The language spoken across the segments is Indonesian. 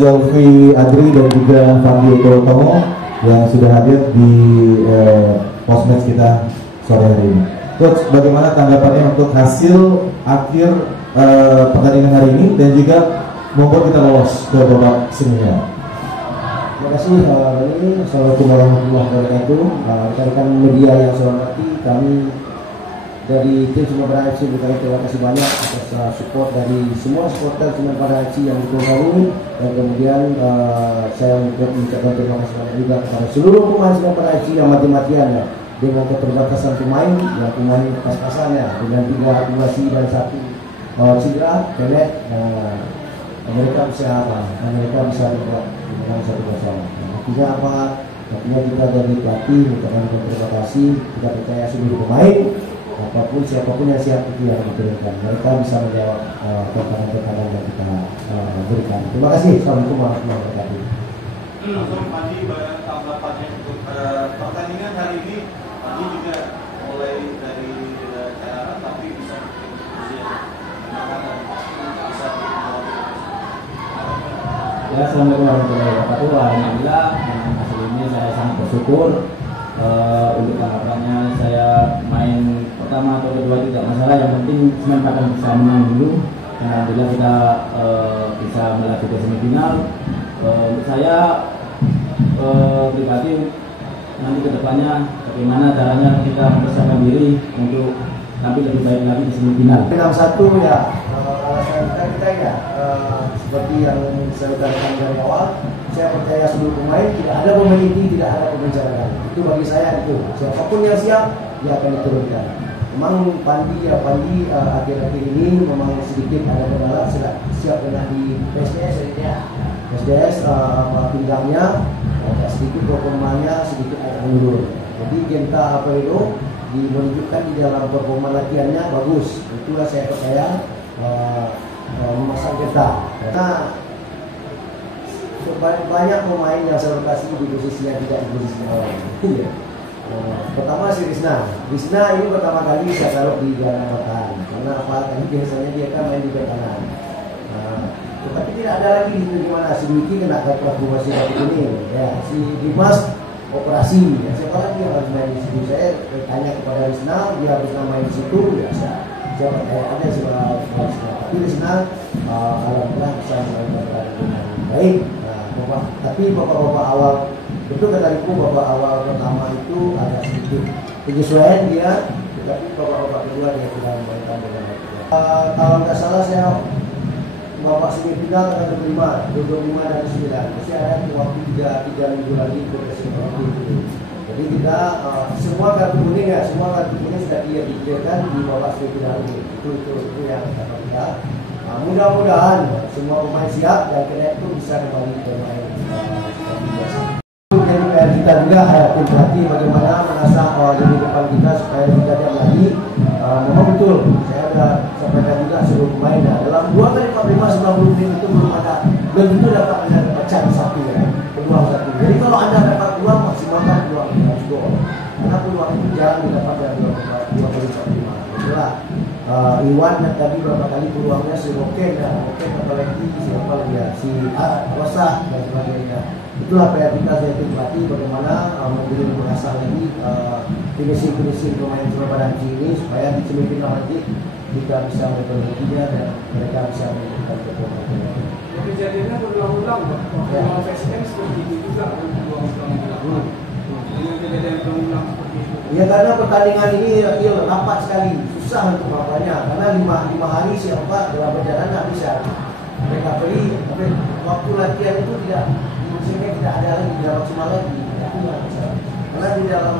Zelvi Adri dan juga Fandi Tomo yang sudah hadir di postmatch kita sore hari ini. Coach, bagaimana tanggapannya untuk hasil akhir pertandingan hari ini dan juga membuat kita lolos ke babak semifinal? Terima kasih Rani. Assalamualaikum warahmatullahi wabarakatuh. Rekan-rekan media yang saya hormati, kami dari tim Semen FC terima kasih banyak atas support dari semua supporter Semen FC yang mendukung kami, dan kemudian saya mengucapkan terima kasih banyak juga kepada seluruh pemain Semen FC yang mati-matian ya, dengan keterbatasan pemain yang pemain pas-pasannya dengan 3 akumulasi dan 1 cedera pelet, mereka bisa apa? Mereka bisa berbuat dengan 1-0. Artinya apa? Artinya kita dari pelatih mengucapkan terima kasih, kita percaya seluruh pemain apapun siapapun yang siap itu yang diturunkan, mereka bisa menjawab tantangan-tantangan yang kita berikan. Terima kasih. Assalamualaikum warahmatullahi wabarakatuh. Pandi, tanggapannya untuk pertandingan hari ini, Pandi juga mulai dari cara tapi bisa ya. Assalamualaikum warahmatullahi wabarakatuh. Alhamdulillah dengan hasil ini saya sangat bersyukur. Untuk tanggapannya, saya main pertama atau kedua tidak masalah, yang penting Semen Padang bisa menang dulu dan alhamdulillah kita bisa melaju ke semifinal. Untuk saya pribadi nanti kedepannya bagaimana caranya kita mempersiapkan diri untuk tampil lebih baik lagi di semifinal. Final 1 ya, alasan kita ya seperti yang saya katakan dari awal, saya percaya seluruh pemain, tidak ada pemain inti, tidak ada pemain cadangan. Itu bagi saya itu, siapapun yang siap dia akan diturunkan. Memang Pandi akhir-akhir ini memang sedikit ada kendala, siap kena di PSDS pinggangnya, agak sedikit performanya sedikit agak menurun. Jadi kita menunjukkan di dalam performa latihannya bagus. Itulah saya percaya memasang kita. Karena banyak pemain yang saya rotasi di posisi yang tidak di posisi awal. Pertama si Rizna ini pertama kali saya taruh di gelandang pertahanan. Karena apa? Karena biasanya dia kan main di bek kanan. Tetapi tidak ada lagi di sini gimana si Wiki kena transformasi seperti ini. Ya, si Dimas operasi. Ya, siapa lagi yang harus main di situ? Saya tanya kepada Rizna, dia harus main di situ. Ya, saya percaya ada Rizna. Tapi Rizna alhamdulillah bisa melakukan dengan baik. Tapi bapak-bapak awal, betul kata Riku, bapak awal pertama itu agak sedikit penyesuaian dia, tetapi bapak-bapak kedua dia tidak membaikkan dengan baik. Kalau nggak salah saya babak semifinal tanggal 25 dan 9 masih ada waktu 3 minggu lagi untuk waktu itu. Jadi kita semua kartu kuning ya, semua kartu kuning sudah dia pikirkan di babak semifinal ini. Itu yang kata kita. Mudah-mudahan semua pemain siap dan kena itu bisa kembali bermain seperti biasa. Jadi kita juga tim pelatih bagaimana menasah di depan kita supaya kita tidak lagi. Memang betul, saya sudah sampaikan juga seluruh pemain. Dalam 2 kali 45 90 menit itu belum tentu dapat Anda pecah satu ya, peluang satu. Jadi kalau Anda dapat peluang maksimalkan peluang harus gol. Karena peluang itu jarang didapat dari 2 kali 45. Itulah. Iwan tadi berapa kali peluangnya si Roken apalagi siapa lagi ya, si Rosa dan sebagainya. Itulah PR kita saya pelatih bagaimana memberi mengasah lagi finishing pemain Semen ini supaya di semifinal nanti kita bisa memperbaikinya dan mereka bisa menunjukkan performa. Kejadiannya berulang-ulang, waktu PSM seperti itu juga berulang-ulang. Dengan kejadian berulang seperti itu. Ya karena pertandingan ini rapat sekali, susah untuk melakukannya karena 5 hari siapa dalam perjalanan nggak bisa mereka beli, tapi waktu latihan itu tidak ada lagi, tidak maksimal lagi, itu nggak bisa. Karena di dalam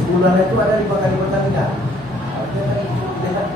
sebulan itu ada 5 kali pertandingan, artinya kan